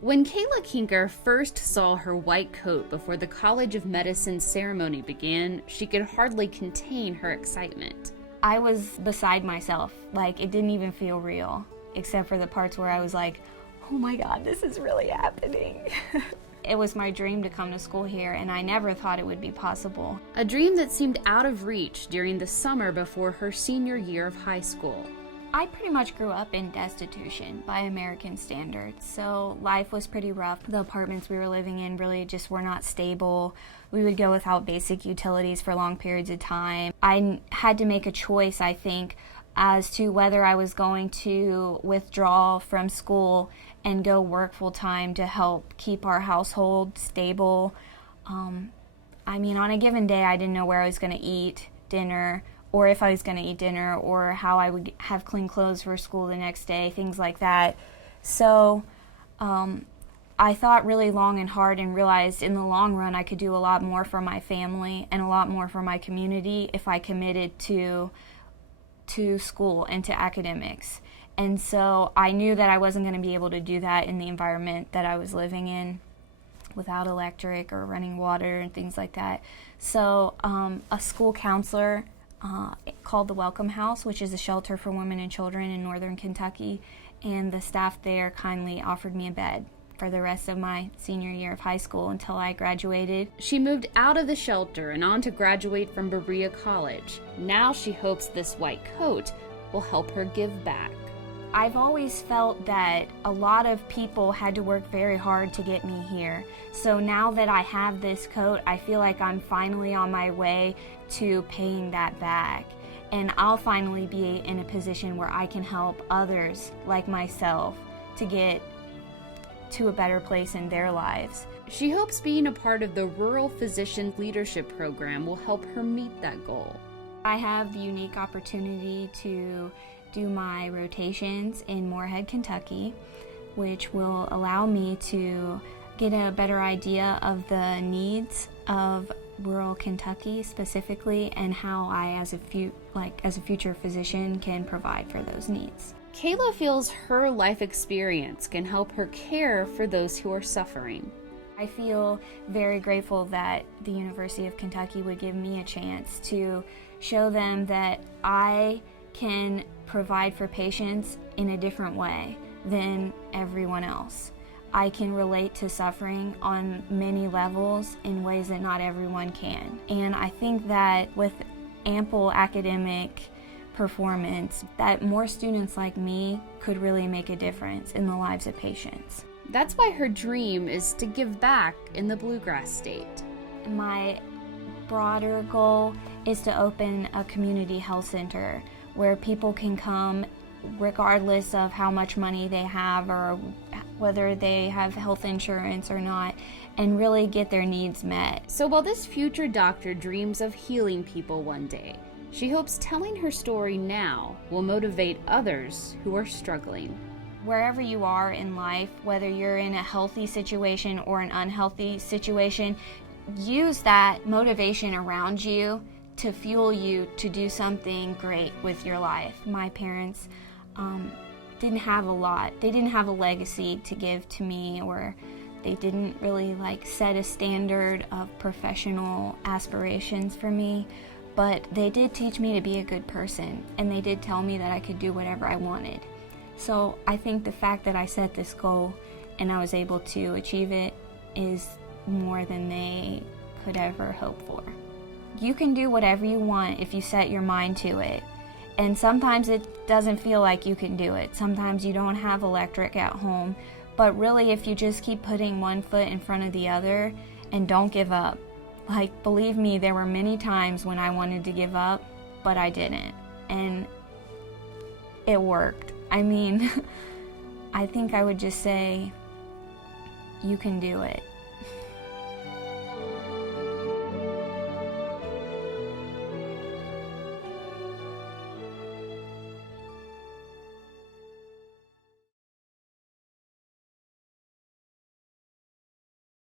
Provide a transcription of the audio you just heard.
When Kayla Kinker first saw her white coat before the College of Medicine ceremony began, she could hardly contain her excitement. I was beside myself. Like, it didn't even feel real, except for the parts where I was like, oh my God, this is really happening. It was my dream to come to school here, and I never thought it would be possible. A dream that seemed out of reach during the summer before her senior year of high school. I pretty much grew up in destitution by American standards, so life was pretty rough. The apartments we were living in really just were not stable. We would go without basic utilities for long periods of time. I had to make a choice, I think, as to whether I was going to withdraw from school and go work full-time to help keep our household stable. On a given day, I didn't know where I was going to eat dinner, or if I was going to eat dinner, or how I would have clean clothes for school the next day, things like that. So I thought really long and hard and realized in the long run I could do a lot more for my family and a lot more for my community if I committed to school and to academics. And so I knew that I wasn't going to be able to do that in the environment that I was living in without electric or running water and things like that. So a school counselor called the Welcome House, which is a shelter for women and children in northern Kentucky, and the staff there kindly offered me a bed for the rest of my senior year of high school until I graduated. She moved out of the shelter and on to graduate from Berea College. Now she hopes this white coat will help her give back. I've always felt that a lot of people had to work very hard to get me here. So now that I have this coat, I feel like I'm finally on my way to paying that back. And I'll finally be in a position where I can help others like myself to get to a better place in their lives. She hopes being a part of the Rural Physician Leadership Program will help her meet that goal. I have the unique opportunity to do my rotations in Moorhead, Kentucky, which will allow me to get a better idea of the needs of rural Kentucky specifically, and how I, as a future physician, can provide for those needs. Kayla feels her life experience can help her care for those who are suffering. I feel very grateful that the University of Kentucky would give me a chance to show them that I can provide for patients in a different way than everyone else. I can relate to suffering on many levels in ways that not everyone can. And I think that with ample academic performance, that more students like me could really make a difference in the lives of patients. That's why her dream is to give back in the Bluegrass State. My broader goal is to open a community health center where people can come regardless of how much money they have or whether they have health insurance or not, and really get their needs met. So while this future doctor dreams of healing people one day, she hopes telling her story now will motivate others who are struggling. Wherever you are in life, whether you're in a healthy situation or an unhealthy situation, use that motivation around you to fuel you to do something great with your life. My parents didn't have a lot. They didn't have a legacy to give to me, or they didn't really set a standard of professional aspirations for me, but they did teach me to be a good person, and they did tell me that I could do whatever I wanted. So I think the fact that I set this goal and I was able to achieve it is more than they could ever hope for. You can do whatever you want if you set your mind to it. And sometimes it doesn't feel like you can do it. Sometimes you don't have electric at home. But really, if you just keep putting one foot in front of the other and don't give up. Believe me, there were many times when I wanted to give up, but I didn't. And it worked. I think I would just say, you can do it.